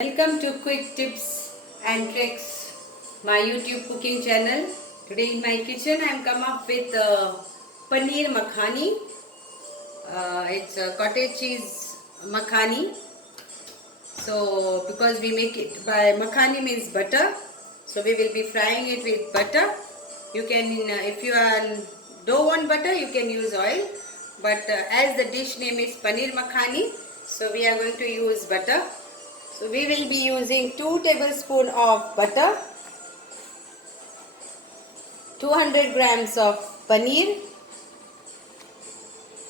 Welcome to Quick Tips and Tricks, my YouTube cooking channel. Today in my kitchen I am come up with paneer makhani. It's a cottage cheese makhani. So because we make it by makhani means butter, so we will be frying it with butter. You can if you don't want butter, you can use oil. But as the dish name is paneer makhani, so we are going to use butter. So we will be using 2 tablespoons of butter, 200 grams of paneer.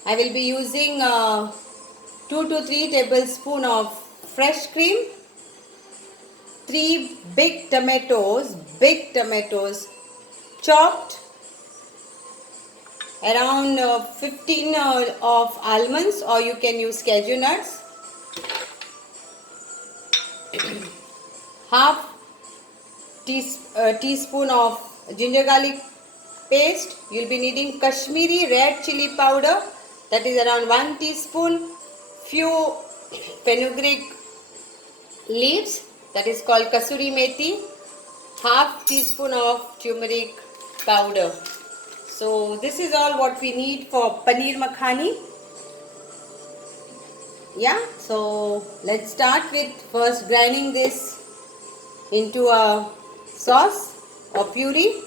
I will be using 2 to 3 tablespoons of fresh cream, 3 big tomatoes chopped, around 15 of almonds, or you can use cashew nuts, half teaspoon of ginger garlic paste. You'll be needing Kashmiri red chili powder, that is around 1 teaspoon, few fenugreek leaves, that is called kasuri methi, half teaspoon of turmeric powder. So this is all what we need for paneer makhani. Yeah, so let's start with first grinding this into a sauce or puree.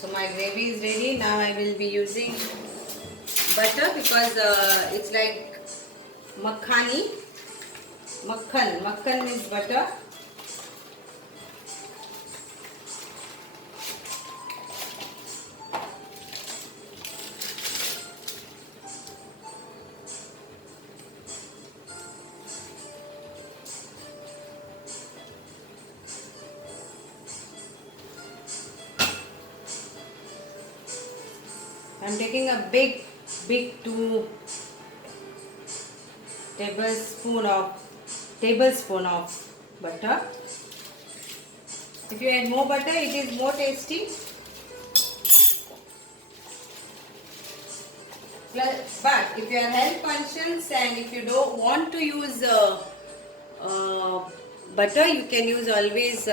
So my gravy is ready. Now I will be using butter because it's like makhani. Makhan means butter. I'm taking a big 2 tablespoon of butter. If you add more butter, it is more tasty. But if you are health conscious and if you don't want to use butter, you can use always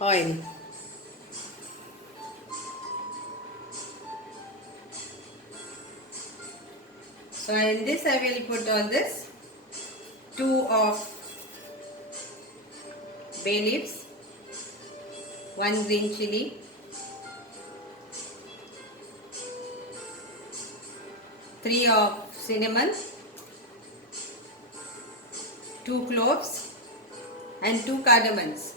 oil. So in this I will put on this 2 of bay leaves, 1 green chili, 3 of cinnamon, 2 cloves and 2 cardamoms.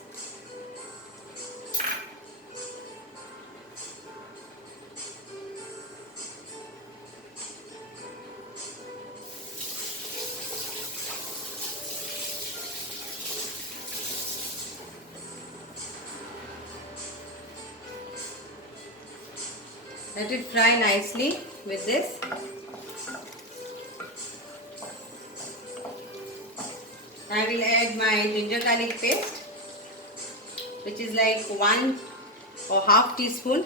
Let it fry nicely with this. I will add my ginger garlic paste, which is like 1 or half teaspoon,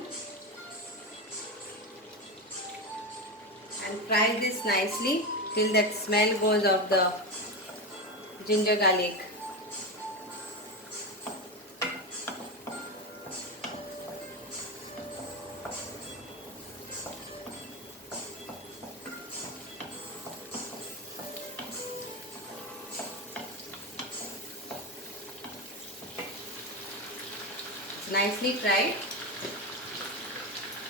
and fry this nicely till that smell goes of the ginger garlic. Nicely fried.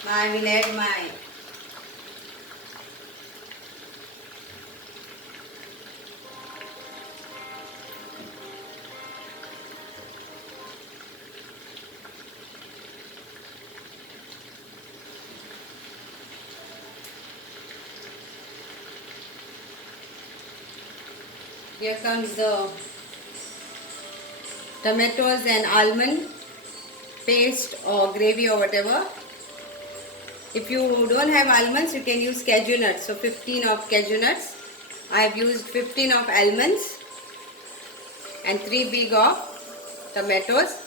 Now I will add my here comes the tomatoes and almond paste or gravy or whatever. If you don't have almonds, you can use cashew nuts. So 15 of cashew nuts. I have used 15 of almonds and 3 big of tomatoes.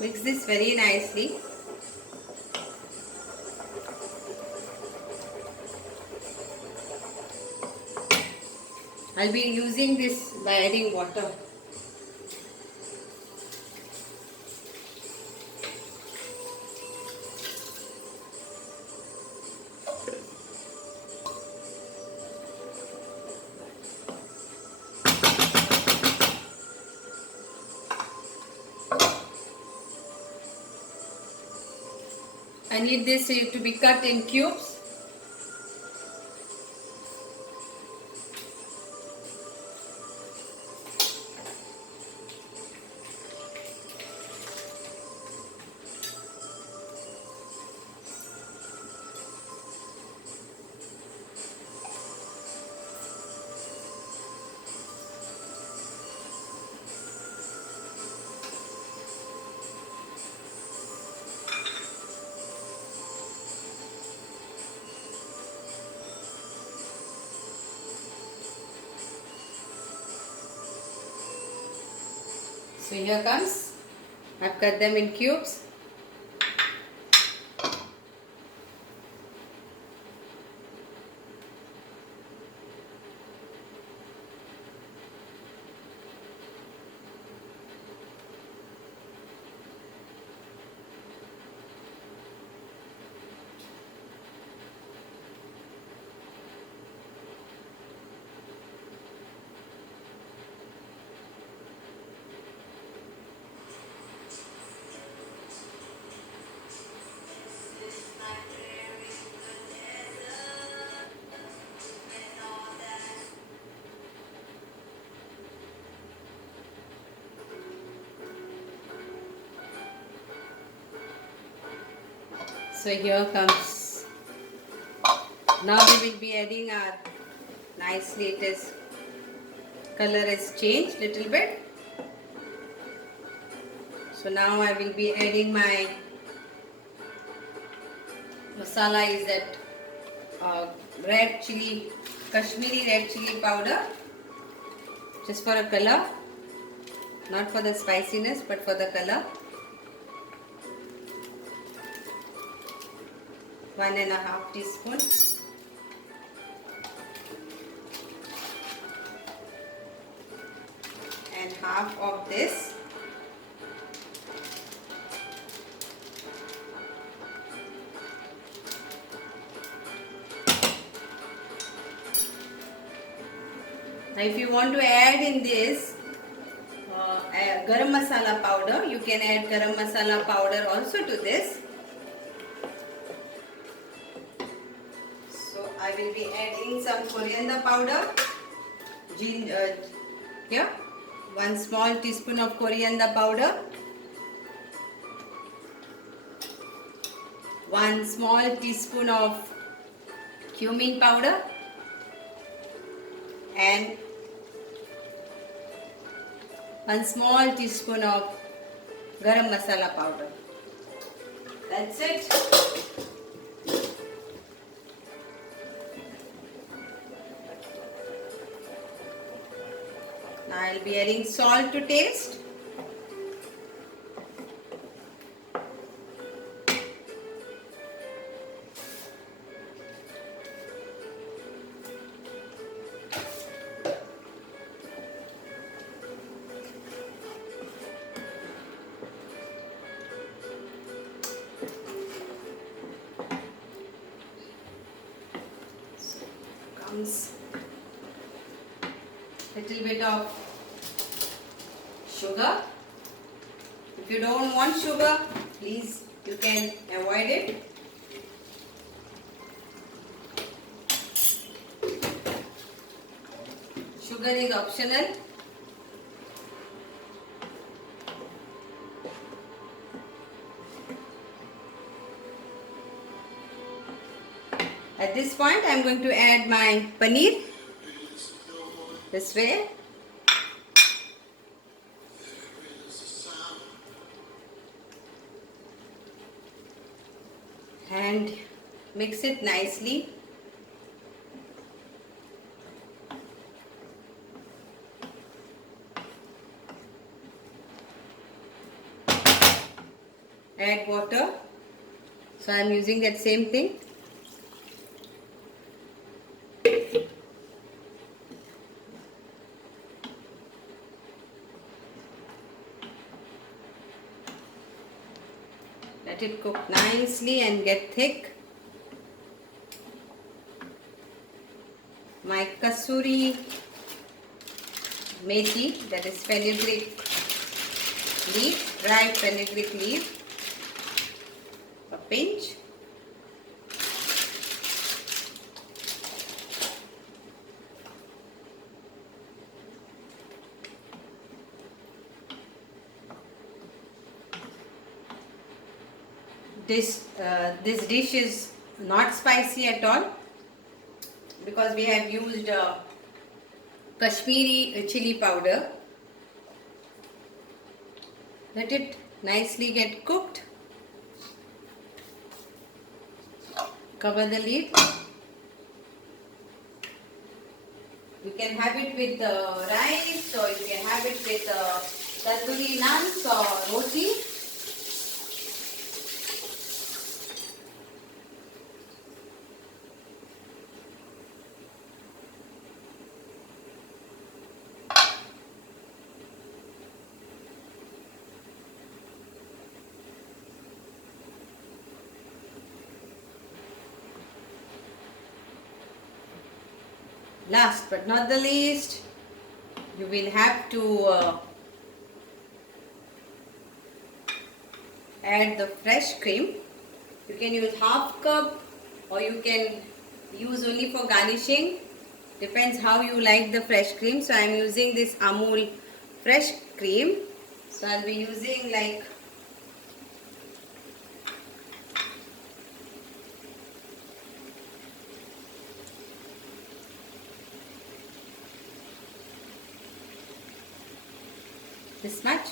Mix this very nicely. I'll be using this by adding water. I need this to be cut in cubes. So here comes, I've cut them in cubes. So here comes. Now we will be adding our nicely. It is color has changed little bit. So now I will be adding my masala. Is that red chili, Kashmiri red chili powder, just for a color, not for the spiciness but for the color. 1.5 teaspoon. And half of this. Now if you want to add in this garam masala powder, you can add garam masala powder also to this. So I will be adding some coriander powder. Here, 1 small teaspoon of coriander powder. 1 small teaspoon of cumin powder. And 1 small teaspoon of garam masala powder. That's it. Now I'll be adding salt to taste. Little bit of sugar. If you don't want sugar, please you can avoid it. Sugar is optional. At this point, I am going to add my paneer. This way. And mix it nicely. Add water. So I am using that same thing. Let it cook nicely and get thick. My kasuri methi, that is fenugreek leaf, dry fenugreek leaf, a pinch. This dish is not spicy at all because we have used Kashmiri chili powder. Let it nicely get cooked. Cover the lid. You can have it with rice, or you can have it with tandoori naans or roti. Last but not the least, you will have to add the fresh cream. You can use half cup or you can use only for garnishing. Depends how you like the fresh cream. So I am using this Amul fresh cream. So I will be using like this much.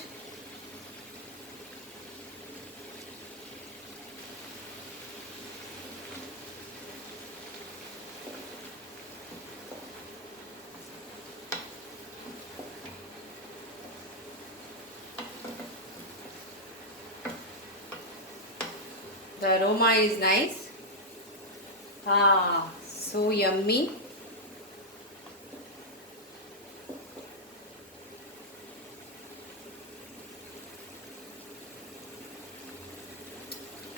The aroma is nice. So yummy.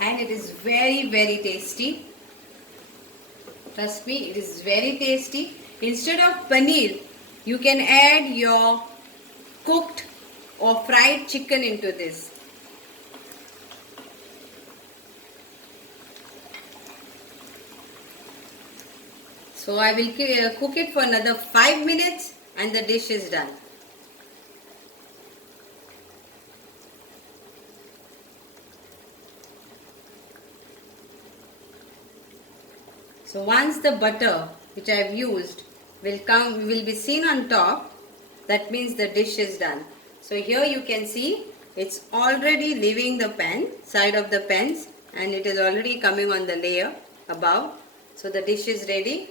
And it is very, very tasty. Trust me, it is very tasty. Instead of paneer, you can add your cooked or fried chicken into this. So I will cook it for another 5 minutes and the dish is done. So once the butter which I have used will be seen on top, that means the dish is done. So here you can see it's already leaving the pan, side of the pans, and it is already coming on the layer above. So the dish is ready.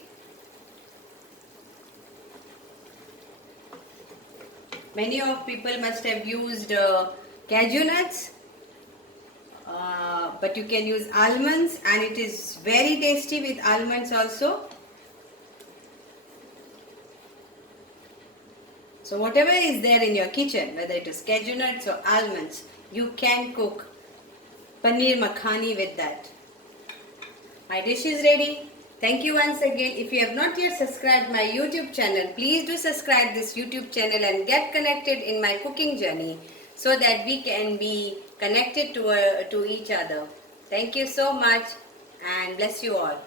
Many of people must have used cashew nuts, but you can use almonds, and it is very tasty with almonds also. So whatever is there in your kitchen, whether it is cashew nuts or almonds, you can cook paneer makhani with that. My dish is ready. Thank you once again. If you have not yet subscribed my YouTube channel, please do subscribe this YouTube channel and get connected in my cooking journey so that we can be connected to each other. Thank you so much and bless you all.